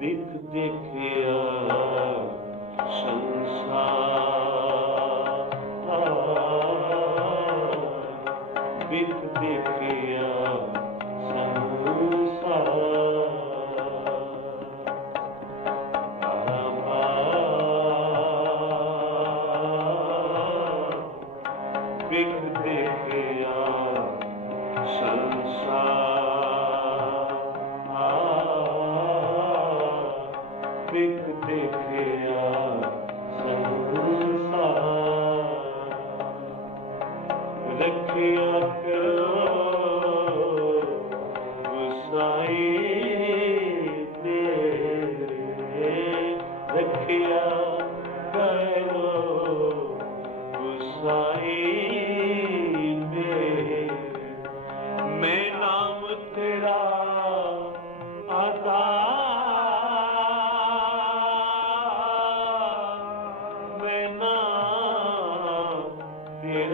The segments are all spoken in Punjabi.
दिख दिख ਬਿਕ ਦੇਖਿਆ।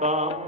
Bum.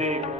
big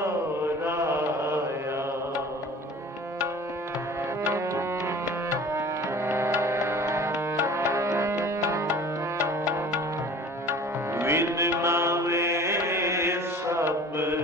open.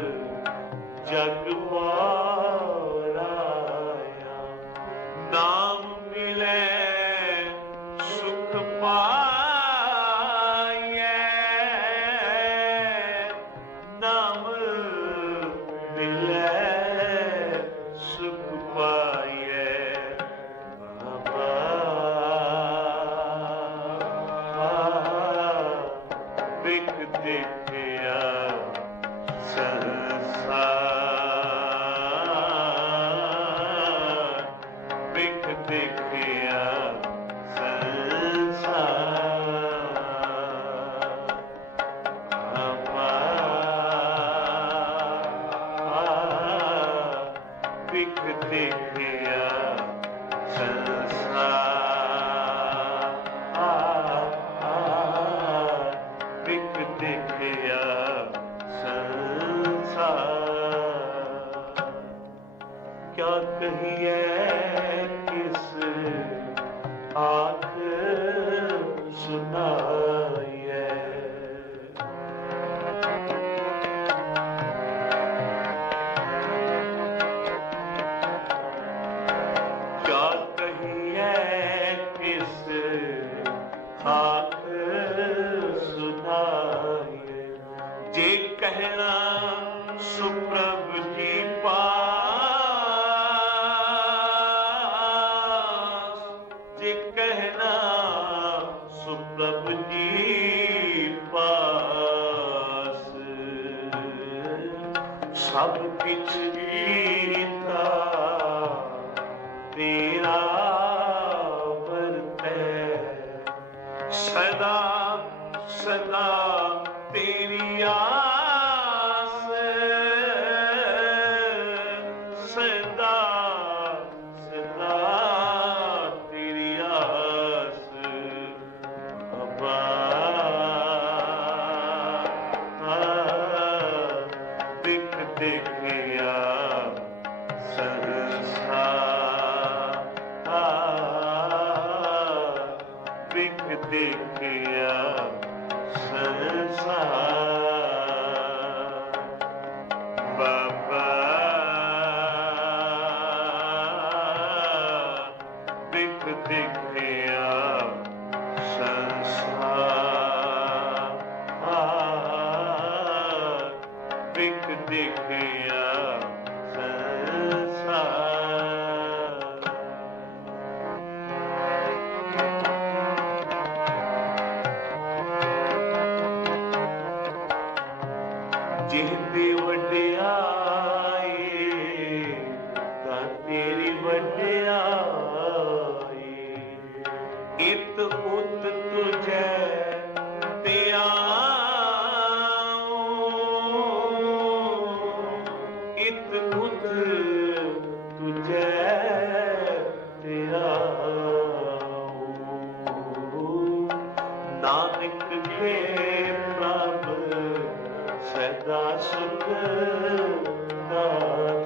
big. ਸਦਾ ਸਦਾ big ਨਾਨਕ ਕੇ ਪ੍ਰਭ ਸਦਾ ਸੁਖ ਦਾ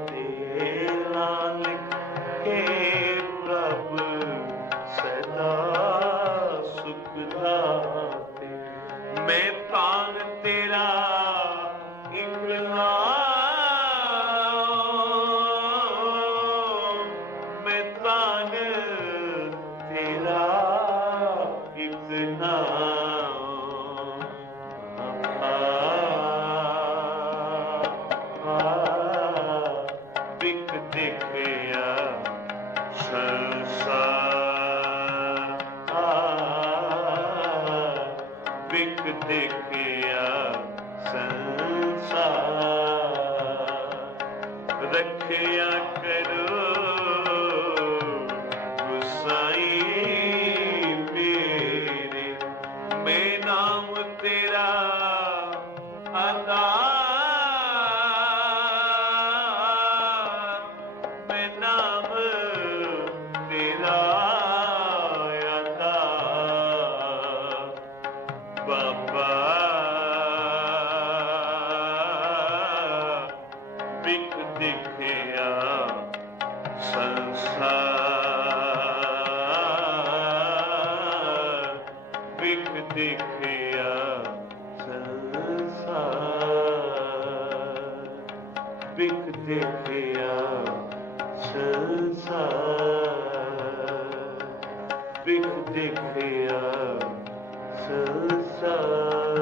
ਬਾਬਾ। ਬਿਖ ਦਿਖਿਆ ਸੰਸਾਰ। ਬਿਖ ਦਿਖਿਆ ਸੰਸਾਰ। ਬਿਖ ਦਿਖਿਆ ਸੰਸਾਰ। ਬਿਖ ਦਿਖਿਆ ਸੰਸਾਰ। sun.